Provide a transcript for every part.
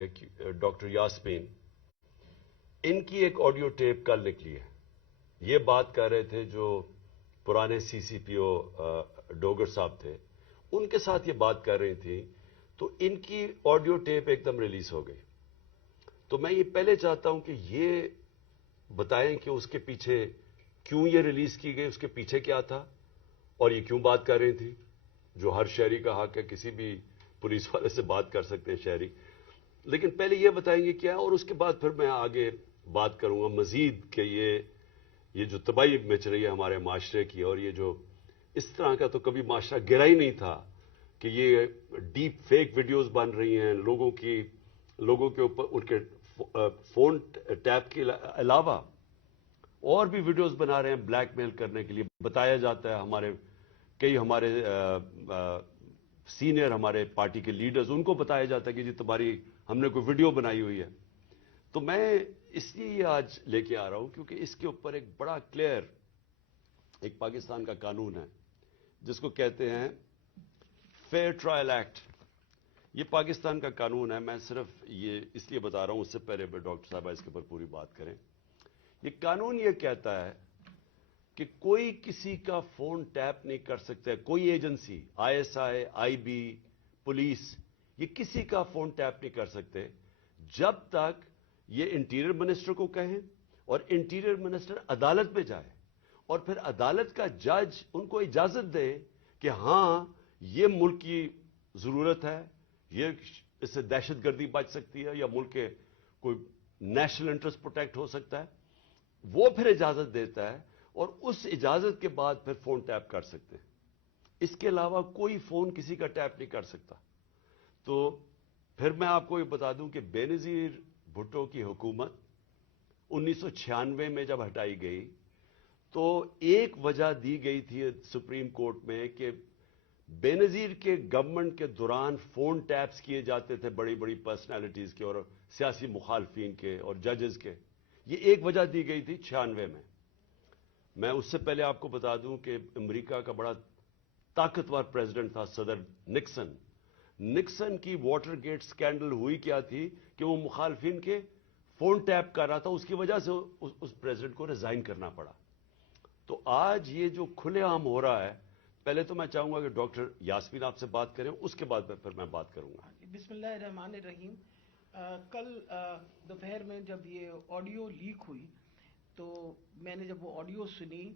Doctor Yasmin, ان کی ایک audio tape کل نکلی ہے. یہ بات کر رہے تھے جو پرانے سی سی پی او ڈوگر صاحب تھے، ان کے ساتھ یہ بات کر رہی تھی، تو ان کی آڈیو ٹیپ ایک دم ریلیز ہو گئی. تو میں یہ پہلے چاہتا ہوں کہ یہ بتائیں کہ اس کے پیچھے کیوں یہ ریلیز کی گئی، اس کے پیچھے کیا تھا، اور یہ کیوں بات کر رہی تھی، جو ہر شہری کا حق ہے، کسی بھی پولیس والے سے بات کر سکتے ہیں شہری. لیکن پہلے یہ بتائیں گے کیا، اور اس کے بعد پھر میں آگے بات کروں گا مزید کہ یہ جو تباہی مچ رہی ہے ہمارے معاشرے کی، اور یہ جو اس طرح کا تو کبھی معاشرہ گرا ہی نہیں تھا کہ یہ ڈیپ فیک ویڈیوز بن رہی ہیں لوگوں کے اوپر، ان کے فون ٹیپ کے علاوہ اور بھی ویڈیوز بنا رہے ہیں بلیک میل کرنے کے لیے. بتایا جاتا ہے ہمارے سینئر ہمارے پارٹی کے لیڈرز، ان کو بتایا جاتا ہے کہ جی تمہاری ہم نے کوئی ویڈیو بنائی ہوئی ہے. تو میں اس لیے یہ آج لے کے آ رہا ہوں کیونکہ اس کے اوپر ایک بڑا کلیئر ایک پاکستان کا قانون ہے جس کو کہتے ہیں فیئر ٹرائل ایکٹ. یہ پاکستان کا قانون ہے. میں صرف یہ اس لیے بتا رہا ہوں، اس سے پہلے ڈاکٹر صاحبہ اس کے اوپر پوری بات کریں. یہ قانون یہ کہتا ہے کہ کوئی کسی کا فون ٹیپ نہیں کر سکتا. کوئی agency, I S I, I B, police, یہ کسی کا فون ٹیپ نہیں کر سکتے جب تک یہ انٹیریئر منسٹر کو کہیں اور انٹیریئر منسٹر عدالت میں جائے اور پھر عدالت کا جج ان کو اجازت دے کہ ہاں یہ ملک کی ضرورت ہے، یہ اس سے دہشت گردی بچ سکتی ہے یا ملک کے کوئی نیشنل انٹرسٹ پروٹیکٹ ہو سکتا ہے. وہ پھر اجازت دیتا ہے اور اس اجازت کے بعد پھر فون ٹیپ کر سکتے ہیں. اس کے علاوہ کوئی فون کسی کا ٹیپ نہیں کر سکتا. تو پھر میں آپ کو یہ بتا دوں کہ بے نظیر بھٹو کی حکومت 1996 میں جب ہٹائی گئی تو ایک وجہ دی گئی تھی سپریم کورٹ میں کہ بے نظیر کے گورنمنٹ کے دوران فون ٹیپس کیے جاتے تھے بڑی بڑی پرسنالٹیز کے اور سیاسی مخالفین کے اور ججز کے. یہ ایک وجہ دی گئی تھی 96 میں. میں اس سے پہلے آپ کو بتا دوں کہ امریکہ کا بڑا طاقتور پریزیڈنٹ تھا صدر نکسن. نکسن کی واٹر گیٹ سکینڈل ہوئی کیا تھی کہ وہ مخالفین کے فون ٹیپ کر رہا تھا، اس کی وجہ سے اس پریزیڈنٹ کو ریزائن کرنا پڑا. تو آج یہ جو کھلے عام ہو رہا ہے، پہلے تو میں چاہوں گا کہ ڈاکٹر یاسمین آپ سے بات کریں، اس کے بعد پھر میں بات کروں گا. بسم اللہ الرحمن الرحیم. کل دوپہر میں جب یہ آڈیو لیک ہوئی تو میں نے جب وہ آڈیو سنی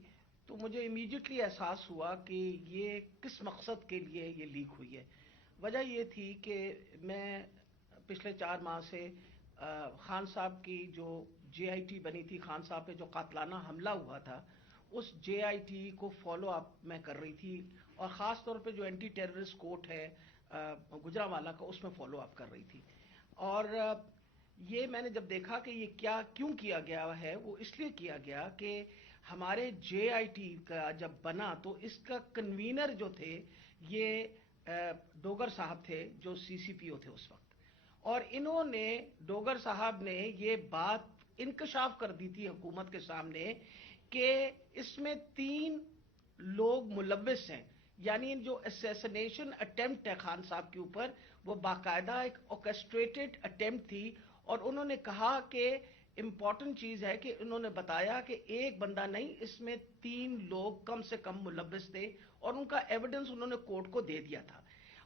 تو مجھے امیڈیٹلی احساس ہوا کہ یہ کس مقصد کے لیے یہ لیک ہوئی ہے. وجہ یہ تھی کہ میں پچھلے 4 ماہ سے خان صاحب کی جو جے آئی ٹی بنی تھی، خان صاحب پہ جو قاتلانہ حملہ ہوا تھا، اس جے آئی ٹی کو فالو اپ میں کر رہی تھی، اور خاص طور پہ جو اینٹی ٹیررسٹ کورٹ ہے گجرانوالہ کا، اس میں فالو اپ کر رہی تھی. اور یہ میں نے جب دیکھا کہ یہ کیوں کیا گیا ہے، وہ اس لیے کیا گیا کہ ہمارے جے آئی ٹی کا جب بنا تو اس کا کنوینر جو تھے یہ ڈوگر صاحب تھے جو سی سی پی او تھے اس وقت. اور انہوں نے ڈوگر صاحب نے یہ بات انکشاف کر دی تھی حکومت کے سامنے کہ اس میں 3 لوگ ملوث ہیں. یعنی جو اسیسنیشن اٹیمپٹ ہے خان صاحب کے اوپر، وہ باقاعدہ ایک اوکسٹریٹڈ اٹیمپٹ تھی. اور انہوں نے کہا کہ امپورٹنٹ چیز ہے کہ انہوں نے بتایا کہ ایک بندہ نہیں، اس میں 3 لوگ کم سے کم ملوث تھے، اور ان کا ایویڈنس انہوں نے کورٹ کو دے دیا تھا.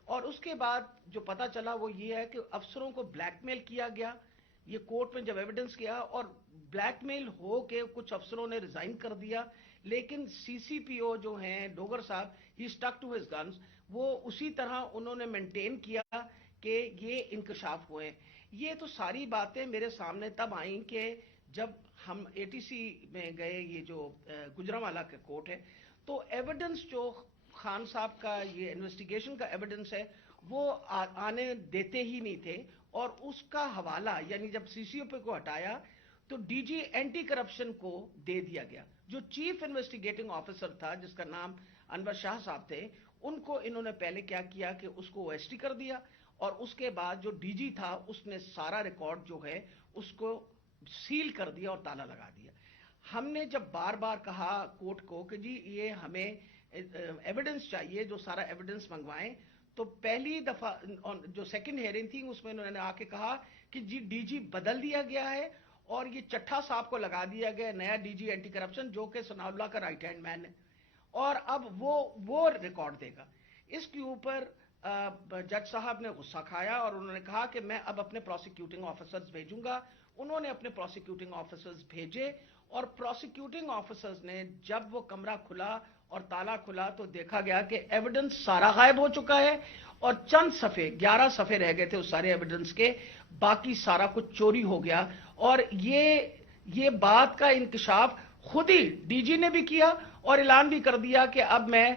اور اس کے بعد جو پتا چلا وہ یہ ہے کہ افسروں کو بلیک میل کیا گیا. یہ کورٹ میں جب ایویڈنس کیا اور بلیک میل ہو کے کچھ افسروں نے ریزائن کر دیا، لیکن سی سی پی او جو ہیں ڈوگر صاحب، ہی اسٹک ٹو ہز گنز، وہ اسی طرح انہوں نے مینٹین کیا کہ یہ انکشاف ہوئے. یہ تو ساری باتیں میرے سامنے تب آئیں کہ جب ہم اے ٹی سی میں گئے، یہ جو گجرانوالہ کا کورٹ ہے، تو ایویڈنس جو خان صاحب کا یہ انویسٹیگیشن کا ایویڈنس ہے وہ آنے دیتے ہی نہیں تھے. اور اس کا حوالہ یعنی جب سی سی او پی کو ہٹایا تو ڈی جی اینٹی کرپشن کو دے دیا گیا. جو چیف انویسٹیگیٹنگ آفیسر تھا جس کا نام انور شاہ صاحب تھے، ان کو انہوں نے پہلے کیا کیا کہ اس کو او ایس ٹی کر دیا، اور اس کے بعد جو ڈی جی تھا اس نے سارا ریکارڈ جو ہے اس کو سیل کر دیا اور تالا لگا دیا. ہم نے جب بار بار کہا کورٹ کو کہ جی یہ ہمیں ایویڈنس چاہیے، جو سارا ایویڈنس منگوائیں، تو پہلی دفعہ جو سیکنڈ ہیئرنگ تھی اس میں انہوں نے آ کے کہا کہ جی ڈی جی بدل دیا گیا ہے اور یہ چٹھا صاحب کو لگا دیا گیا نیا ڈی جی اینٹی کرپشن جو کہ ثناء اللہ کا رائٹ ہینڈ مین ہے اور اب وہ ریکارڈ دے گا. اس کے اوپر جج صاحب نے غصہ کھایا اور انہوں نے کہا کہ میں اب اپنے پروسیکیوٹنگ آفیسرز بھیجوں گا. انہوں نے اپنے پروسیکیوٹنگ آفیسرز بھیجے اور پروسیکیوٹنگ آفیسرز نے جب وہ کمرہ کھلا اور تالا کھلا تو دیکھا گیا کہ ایویڈنس سارا غائب ہو چکا ہے اور چند صفحے 11 صفحے رہ گئے تھے اس سارے ایویڈنس کے, باقی سارا کچھ چوری ہو گیا. اور یہ بات کا انکشاف خود ہی ڈی جی نے بھی کیا اور اعلان بھی کر دیا کہ اب میں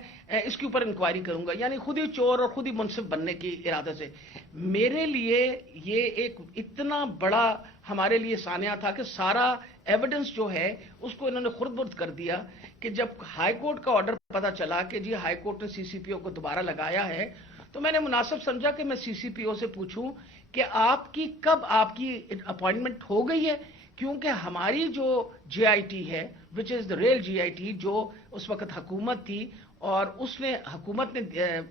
اس کے اوپر انکوائری کروں گا, یعنی خود ہی چور اور خود ہی منصف بننے کی ارادے سے. میرے لیے یہ ایک اتنا بڑا ہمارے لیے سانحہ تھا کہ سارا ایویڈنس جو ہے اس کو انہوں نے خرد برد کر دیا کہ جب ہائی کورٹ کا آرڈر پتا چلا کہ جی ہائی کورٹ نے سی سی پی او کو دوبارہ لگایا ہے تو میں نے مناسب سمجھا کہ میں سی سی پی او سے پوچھوں کہ کب آپ کی اپوائنٹمنٹ ہو گئی ہے, کیونکہ ہماری جو جے آئی ٹی ہے وچ از دا ریل جے آئی ٹی جو اس وقت حکومت تھی اور حکومت نے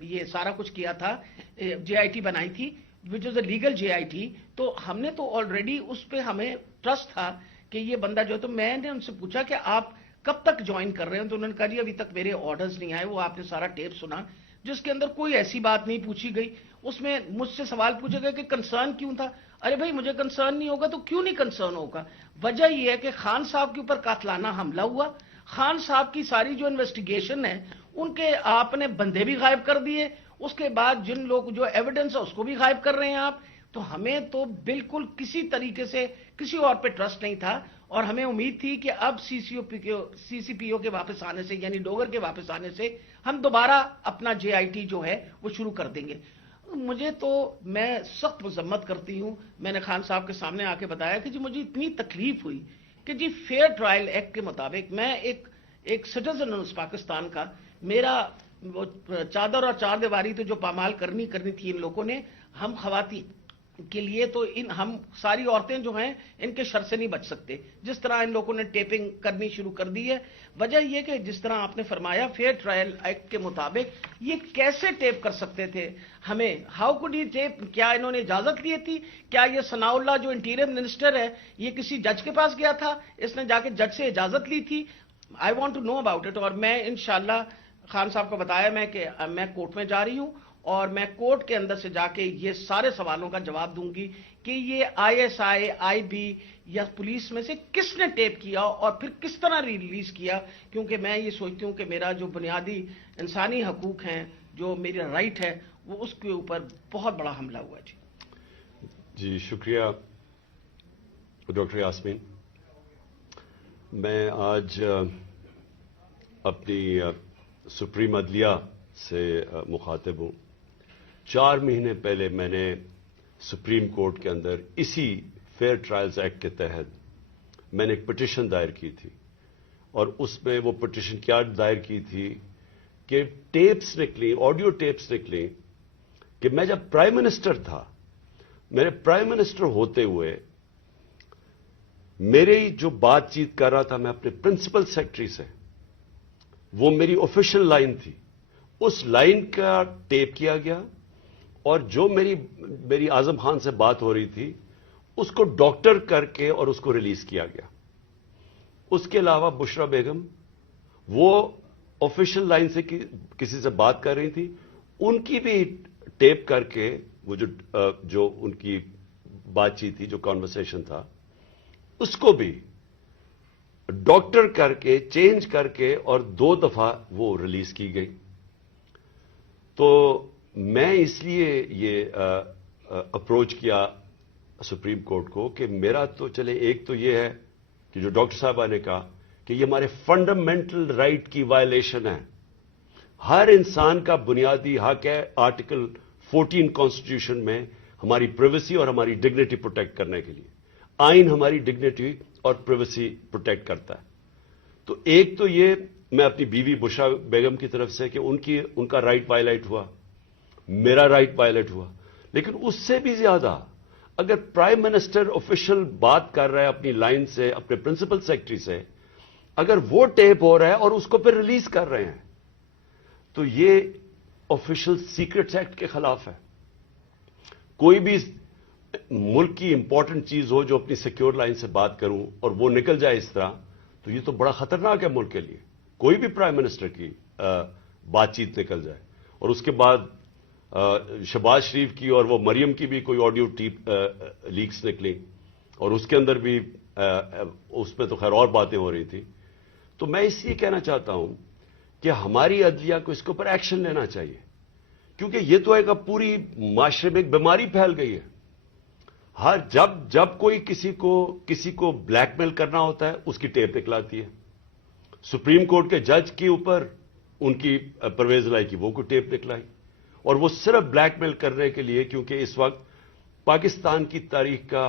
یہ سارا کچھ کیا تھا, جے آئی ٹی بنائی تھی وچ از a legal J I T, تو ہم نے تو آلریڈی اس پہ ہمیں ٹرسٹ تھا کہ یہ بندہ جو ہے. تو میں نے ان سے پوچھا کہ آپ کب تک جوائن کر رہے ہیں, تو انہوں نے کہا جی ابھی تک میرے آرڈرز نہیں آئے. وہ آپ نے سارا ٹیپ سنا جس کے اندر کوئی ایسی بات نہیں پوچھی گئی, اس میں مجھ سے سوال پوچھے گئے کہ کنسرن کیوں تھا. ارے بھائی مجھے کنسرن نہیں ہوگا تو کیوں نہیں کنسرن ہوگا, وجہ یہ ہے کہ خان صاحب کے اوپر قاتلانہ حملہ ہوا, خان صاحب کی ساری جو انویسٹیگیشن ہے ان کے آپ نے بندے بھی غائب کر دیے, اس کے بعد جن لوگ جو ایویڈنس ہے اس کو بھی غائب کر رہے ہیں آپ. تو ہمیں تو بالکل کسی طریقے سے کسی اور پہ ٹرسٹ نہیں تھا اور ہمیں امید تھی کہ اب سی سی پی او کے واپس آنے سے یعنی ڈوگر کے واپس آنے سے ہم دوبارہ اپنا جے آئی ٹی جو ہے وہ شروع کر دیں گے. میں سخت مذمت کرتی ہوں. میں نے خان صاحب کے سامنے آ کے بتایا کہ جی مجھے اتنی تکلیف ہوئی کہ جی فیئر ٹرائل ایکٹ کے مطابق میں ایک سٹیزن ہوں اس پاکستان کا, میرا وہ چادر اور چار دیواری تو جو پامال کرنی تھی ان لوگوں نے, ہم خواتین کے لیے تو ہم ساری عورتیں جو ہیں ان کے شر سے نہیں بچ سکتے. جس طرح ان لوگوں نے ٹیپنگ کرنی شروع کر دی ہے, وجہ یہ کہ جس طرح آپ نے فرمایا فیئر ٹرائل ایکٹ کے مطابق یہ کیسے ٹیپ کر سکتے تھے ہمیں, ہاؤ کوڈ ہی ٹیپ, کیا انہوں نے اجازت لی تھی, کیا یہ ثناء اللہ جو انٹیریئر منسٹر ہے یہ کسی جج کے پاس گیا تھا, اس نے جا کے جج سے اجازت لی تھی؟ I want to know about it. اور میں انشاءاللہ خان صاحب کو بتایا کہ میں کورٹ میں جا رہی ہوں اور میں کورٹ کے اندر سے جا کے یہ سارے سوالوں کا جواب دوں گی کہ یہ آئی ایس آئی بی یا پولیس میں سے کس نے ٹیپ کیا اور پھر کس طرح ریلیز کیا, کیونکہ میں یہ سوچتی ہوں کہ میرا جو بنیادی انسانی حقوق ہیں, جو میرا رائٹ ہے, وہ اس کے اوپر بہت بڑا حملہ ہوا. جی شکریہ ڈاکٹر یاسمین. میں آج اپنی سپریم عدلیہ سے مخاطب ہوں. 4 مہینے پہلے میں نے سپریم کورٹ کے اندر اسی فیئر ٹرائلز ایکٹ کے تحت میں نے ایک پٹیشن دائر کی تھی, اور اس میں وہ پٹیشن کیا دائر کی تھی کہ ٹیپس نکلی, آڈیو ٹیپس نکلی کہ میں جب پرائم منسٹر تھا, میرے پرائم منسٹر ہوتے ہوئے میری جو بات چیت کر رہا تھا میں اپنے پرنسپل سیکرٹری سے, وہ میری آفیشیل لائن تھی, اس لائن کا ٹیپ کیا گیا, اور جو میری اعظم خان سے بات ہو رہی تھی اس کو ڈاکٹر کر کے اور اس کو ریلیز کیا گیا. اس کے علاوہ بشرا بیگم وہ آفیشیل لائن سے کسی سے بات کر رہی تھی, ان کی بھی ٹیپ کر کے وہ جو ان کی بات چیت تھی, جو کانورسیشن تھا, اس کو بھی ڈاکٹر کر کے چینج کر کے اور 2 دفعہ وہ ریلیز کی گئی. تو میں اس لیے یہ اپروچ کیا سپریم کورٹ کو کہ میرا تو چلے, ایک تو یہ ہے کہ جو ڈاکٹر صاحبہ نے کہا کہ یہ ہمارے فنڈامنٹل رائٹ کی وائلیشن ہے. ہر انسان کا بنیادی حق ہے آرٹیکل 14 کانسٹیٹیوشن میں ہماری پرائیویسی اور ہماری ڈگنیٹی پروٹیکٹ کرنے کے لیے. آئین ہماری ڈگنیٹی اور پرائیویسی پروٹیکٹ کرتا ہے. تو ایک تو یہ میں اپنی بیوی بشرا بیگم کی طرف سے کہ ان کا رائٹ وائلیٹ ہوا, میرا رائٹ وائلیٹ ہوا. لیکن اس سے بھی زیادہ اگر پرائم منسٹر آفیشیل بات کر رہا ہے اپنی لائن سے, اپنے پرنسپل سیکرٹری سے, اگر وہ ٹیپ ہو رہا ہے اور اس کو پھر ریلیز کر رہے ہیں, تو یہ آفیشیل سیکرٹس ایکٹ کے خلاف ہے. کوئی بھی ملک کی امپورٹنٹ چیز ہو جو اپنی سیکیور لائن سے بات کروں اور وہ نکل جائے اس طرح، تو یہ تو بڑا خطرناک ہے ملک کے لیے. کوئی بھی پرائم منسٹر کی بات چیت نکل جائے، اور اس کے بعد شہباز شریف کی اور وہ مریم کی بھی کوئی آڈیو ٹیپ لیکس نکلی، اور اس کے اندر بھی اس میں تو خیر اور باتیں ہو رہی تھی. تو میں اس لیے کہنا چاہتا ہوں کہ ہماری عدلیہ کو اس کے اوپر ایکشن لینا چاہیے، کیونکہ یہ تو ایک اب پوری معاشرے میں ایک بیماری پھیل گئی ہے. ہر جب کوئی کسی کو بلیک میل کرنا ہوتا ہے اس کی ٹیپ نکلاتی ہے. سپریم کورٹ کے جج کے اوپر ان کی پرویز الہی کی وہ کو ٹیپ نکلائی، اور وہ صرف بلیک میل کرنے کے لیے، کیونکہ اس وقت پاکستان کی تاریخ کا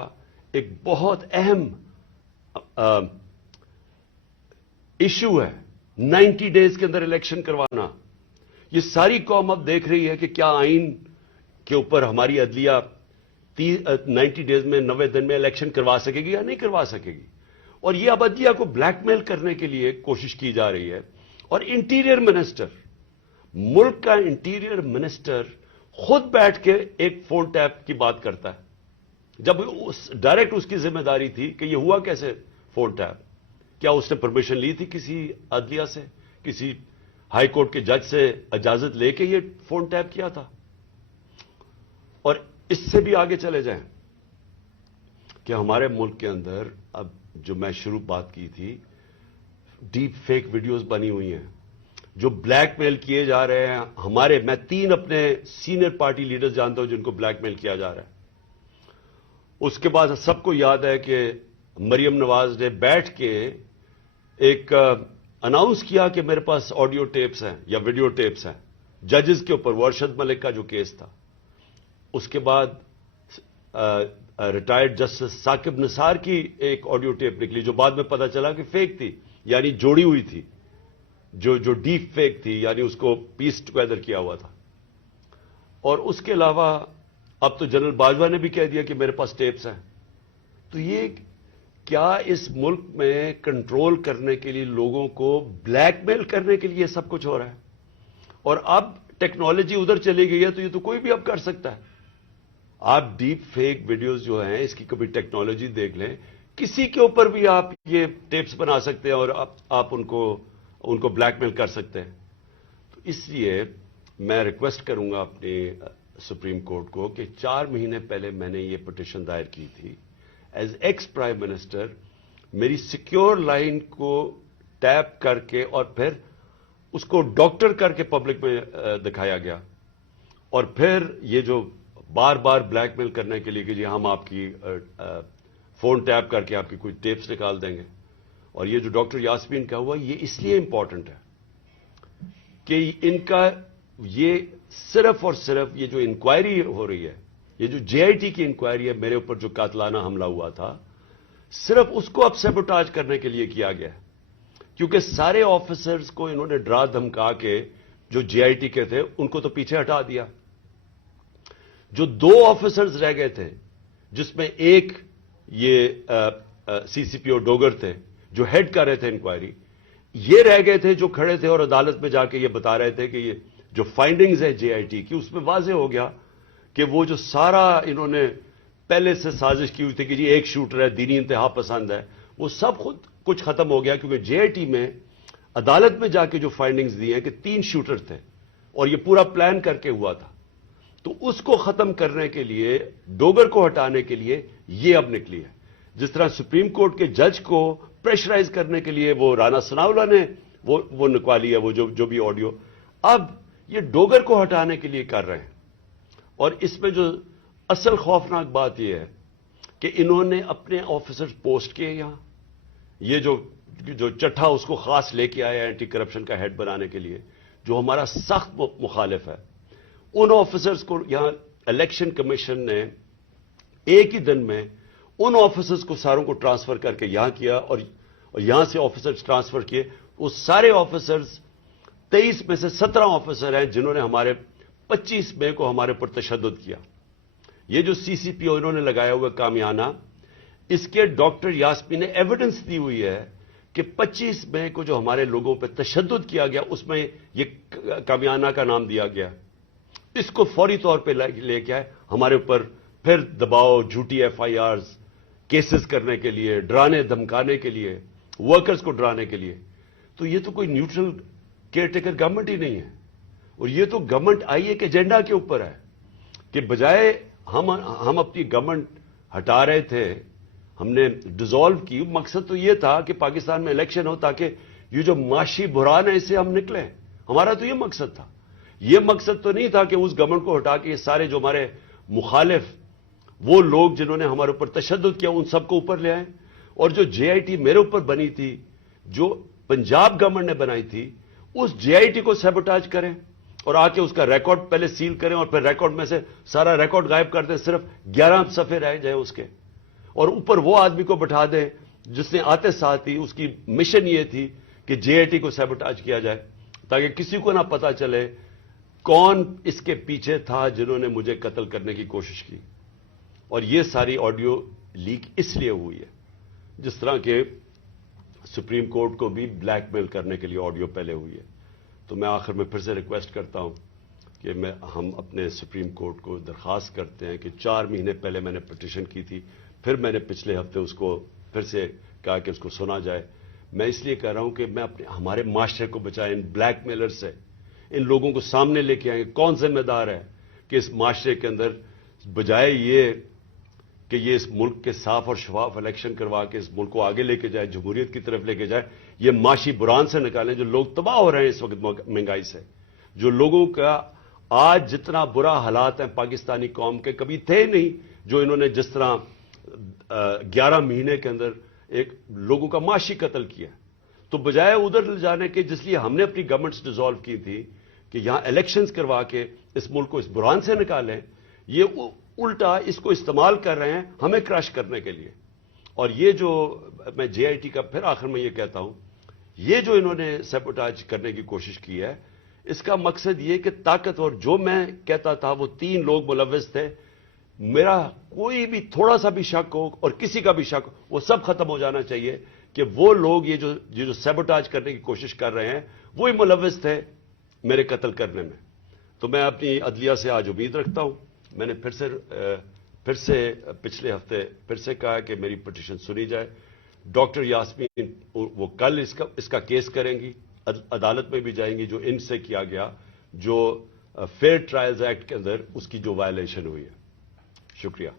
ایک بہت اہم ایشو ہے 90 ڈیز کے اندر الیکشن کروانا. یہ ساری قوم اب دیکھ رہی ہے کہ کیا آئین کے اوپر ہماری عدلیہ 90 ڈیز میں 90 دن میں الیکشن کروا سکے گی یا نہیں کروا سکے گی. اور یہ اب عدلیہ کو بلیک میل کرنے کے لیے کوشش کی جا رہی ہے. اور انٹیریئر منسٹر، ملک کا انٹیریئر منسٹر خود بیٹھ کے ایک فون ٹیپ کی بات کرتا ہے، جب ڈائریکٹ اس کی ذمہ داری تھی کہ یہ ہوا کیسے فون ٹیپ. کیا اس نے پرمیشن لی تھی کسی عدلیہ سے، کسی ہائی کورٹ کے جج سے اجازت لے کے یہ فون ٹیپ کیا تھا؟ اور اس سے بھی آگے چلے جائیں کہ ہمارے ملک کے اندر اب جو میں شروع بات کی تھی، ڈیپ فیک ویڈیوز بنی ہوئی ہیں جو بلیک میل کیے جا رہے ہیں. میں 3 اپنے سینئر پارٹی لیڈرز جانتا ہوں جن کو بلیک میل کیا جا رہا ہے. اس کے بعد سب کو یاد ہے کہ مریم نواز نے بیٹھ کے ایک اناؤنس کیا کہ میرے پاس آڈیو ٹیپس ہیں یا ویڈیو ٹیپس ہیں ججز کے اوپر، وہ ارشد ملک کا جو کیس تھا. اس کے بعد ریٹائرڈ جسٹس ثاقب نثار کی ایک آڈیو ٹیپ نکلی جو بعد میں پتا چلا کہ فیک تھی، یعنی جوڑی ہوئی تھی، جو ڈیپ فیک تھی، یعنی اس کو پیس ٹوگیدر کیا ہوا تھا. اور اس کے علاوہ اب تو جنرل باجوہ نے بھی کہہ دیا کہ میرے پاس ٹیپس ہیں. تو یہ کیا اس ملک میں کنٹرول کرنے کے لیے، لوگوں کو بلیک میل کرنے کے لیے سب کچھ ہو رہا ہے؟ اور اب ٹیکنالوجی ادھر چلی گئی ہے تو یہ تو کوئی بھی اب کر سکتا ہے. آپ ڈیپ فیک ویڈیوز جو ہیں اس کی کبھی ٹیکنالوجی دیکھ لیں، کسی کے اوپر بھی آپ یہ ٹیپس بنا سکتے ہیں اور آپ ان کو بلیک میل کر سکتے ہیں. تو اس لیے میں ریکویسٹ کروں گا اپنے سپریم کورٹ کو کہ 4 مہینے پہلے میں نے یہ پٹیشن دائر کی تھی. ایز ایکس پرائم منسٹر میری سیکیور لائن کو ٹیپ کر کے اور پھر اس کو ڈاکٹر کر کے پبلک میں دکھایا گیا، اور پھر یہ جو بار بار بلیک میل کرنے کے لیے کہ جی ہم آپ کی فون ٹیپ کر کے آپ کی کوئی ٹیپس نکال دیں گے. اور یہ جو ڈاکٹر یاسمین کا ہوا، یہ اس لیے امپورٹنٹ ہے کہ ان کا یہ صرف اور صرف یہ جو انکوائری ہو رہی ہے، یہ جو جے آئی ٹی کی انکوائری ہے میرے اوپر جو قاتلانہ حملہ ہوا تھا، صرف اس کو اب سیبوٹاج کرنے کے لیے کیا گیا ہے. کیونکہ سارے آفیسرز کو انہوں نے ڈرا دھمکا کے جو جے آئی ٹی کے تھے ان کو تو پیچھے ہٹا دیا. جو 2 آفیسرز رہ گئے تھے، جس میں ایک یہ سی سی پی او ڈوگر تھے جو ہیڈ کر رہے تھے انکوائری، یہ رہ گئے تھے جو کھڑے تھے اور عدالت میں جا کے یہ بتا رہے تھے کہ یہ جو فائنڈنگز ہے جے آئی ٹی کی، اس میں واضح ہو گیا کہ وہ جو سارا انہوں نے پہلے سے سازش کی ہوئی تھی کہ جی ایک شوٹر ہے، دینی انتہا پسند ہے، وہ سب خود کچھ ختم ہو گیا. کیونکہ جے آئی ٹی میں عدالت میں جا کے جو فائنڈنگز دی ہیں کہ 3 شوٹر تھے اور یہ پورا پلان کر کے ہوا تھا. تو اس کو ختم کرنے کے لیے، ڈوگر کو ہٹانے کے لیے یہ اب نکلی ہے. جس طرح سپریم کورٹ کے جج کو پریشرائز کرنے کے لیے وہ رانا ثناءاللہ نے وہ نکوالی ہے، وہ جو بھی آڈیو، اب یہ ڈوگر کو ہٹانے کے لیے کر رہے ہیں. اور اس میں جو اصل خوفناک بات یہ ہے کہ انہوں نے اپنے آفیسر پوسٹ کیے یہاں. یہ جو چٹھا اس کو خاص لے کے آیا اینٹی کرپشن کا ہیڈ بنانے کے لیے، جو ہمارا سخت مخالف ہے، ان آفیسرز کو یہاں الیکشن کمیشن نے ایک ہی دن میں ان آفیسرز کو ساروں کو ٹرانسفر کر کے یہاں کیا، اور یہاں سے آفیسرز ٹرانسفر کیے. وہ سارے آفیسرز 23 میں سے 17 آفیسر ہیں جنہوں نے ہمارے 25 مئی کو ہمارے پر تشدد کیا. یہ جو سی سی پی او انہوں نے لگایا ہوا کامیانہ، اس کے ڈاکٹر یاسمین نے ایویڈنس دی ہوئی ہے کہ 25 مئی کو جو ہمارے لوگوں پہ تشدد کیا گیا اس میں یہ کامیانہ کا نام دیا گیا. اس کو فوری طور پہ لے کے آئے، ہمارے اوپر پھر دباؤ, جھوٹی ایف آئی آرز, کیسز کرنے کے لیے, ڈرانے دھمکانے کے لیے, ورکرز کو ڈرانے کے لیے. تو یہ تو کوئی نیوٹرل کیئر ٹیکر گورنمنٹ ہی نہیں ہے. اور یہ تو گورنمنٹ آئی ایک ایجنڈا کے اوپر ہے کہ بجائے ہم اپنی گورنمنٹ ہٹا رہے تھے, ہم نے ڈیزالو کی. مقصد تو یہ تھا کہ پاکستان میں الیکشن ہو تاکہ یہ جو معاشی بحران ہے اس سے ہم نکلیں. ہمارا تو یہ مقصد تھا. یہ مقصد تو نہیں تھا کہ اس گورنمنٹ کو ہٹا کے یہ سارے جو ہمارے مخالف وہ لوگ جنہوں نے ہمارے اوپر تشدد کیا ان سب کو اوپر لے آئیں. اور جو جے آئی ٹی میرے اوپر بنی تھی, جو پنجاب گورنمنٹ نے بنائی تھی, اس جے آئی ٹی کو سیبوٹاج کریں اور آ کے اس کا ریکارڈ پہلے سیل کریں اور پھر ریکارڈ میں سے سارا ریکارڈ غائب کر دیں, صرف 11 صفحے رہ جائیں اس کے, اور اوپر وہ آدمی کو بٹھا دیں جس نے آتے ساتھ ہی اس کی مشن یہ تھی کہ جے آئی ٹی کو سیبوٹاج کیا جائے تاکہ کسی کو نہ پتا چلے کون اس کے پیچھے تھا جنہوں نے مجھے قتل کرنے کی کوشش کی. اور یہ ساری آڈیو لیک اس لیے ہوئی ہے, جس طرح کہ سپریم کورٹ کو بھی بلیک میل کرنے کے لیے آڈیو پہلے ہوئی ہے. تو میں آخر میں پھر سے ریکویسٹ کرتا ہوں کہ ہم اپنے سپریم کورٹ کو درخواست کرتے ہیں کہ 4 مہینے پہلے میں نے پٹیشن کی تھی, پھر میں نے پچھلے ہفتے اس کو پھر سے کہا کہ اس کو سنا جائے. میں اس لیے کہہ رہا ہوں کہ میں ہمارے معاشرے کو بچائیں ان بلیک میلر سے, ان لوگوں کو سامنے لے کے آئیں. کون ذمہ دار ہے کہ اس معاشرے کے اندر بجائے یہ کہ یہ اس ملک کے صاف اور شفاف الیکشن کروا کے اس ملک کو آگے لے کے جائے, جمہوریت کی طرف لے کے جائے, یہ معاشی بحران سے نکالیں. جو لوگ تباہ ہو رہے ہیں اس وقت مہنگائی سے, جو لوگوں کا آج جتنا برا حالات ہیں پاکستانی قوم کے کبھی تھے نہیں, جو انہوں نے جس طرح 11 مہینے کے اندر ایک لوگوں کا معاشی قتل کیا. تو بجائے ادھر لے جانے کے جس لیے ہم نے اپنی گورنمنٹس ڈیزالو کی تھی کہ یہاں الیکشنز کروا کے اس ملک کو اس بحران سے نکالیں, یہ الٹا اس کو استعمال کر رہے ہیں ہمیں کراش کرنے کے لیے. اور یہ جو میں جے آئی ٹی کا پھر آخر میں یہ کہتا ہوں, یہ جو انہوں نے سیبوٹاج کرنے کی کوشش کی ہے, اس کا مقصد یہ کہ طاقتور جو میں کہتا تھا وہ 3 لوگ ملوث تھے, میرا کوئی بھی تھوڑا سا بھی شک ہو اور کسی کا بھی شک ہو وہ سب ختم ہو جانا چاہیے کہ وہ لوگ یہ جو سیبوٹاج کرنے کی کوشش کر رہے ہیں وہی ملوث تھے میرے قتل کرنے میں. تو میں اپنی عدلیہ سے آج امید رکھتا ہوں. میں نے پھر سے پچھلے ہفتے پھر سے کہا کہ میری پٹیشن سنی جائے. ڈاکٹر یاسمین وہ کل اس کا کیس کریں گی, عدالت میں بھی جائیں گی, جو ان سے کیا گیا, جو فیئر ٹرائلز ایکٹ کے اندر اس کی جو وائلیشن ہوئی ہے. شکریہ.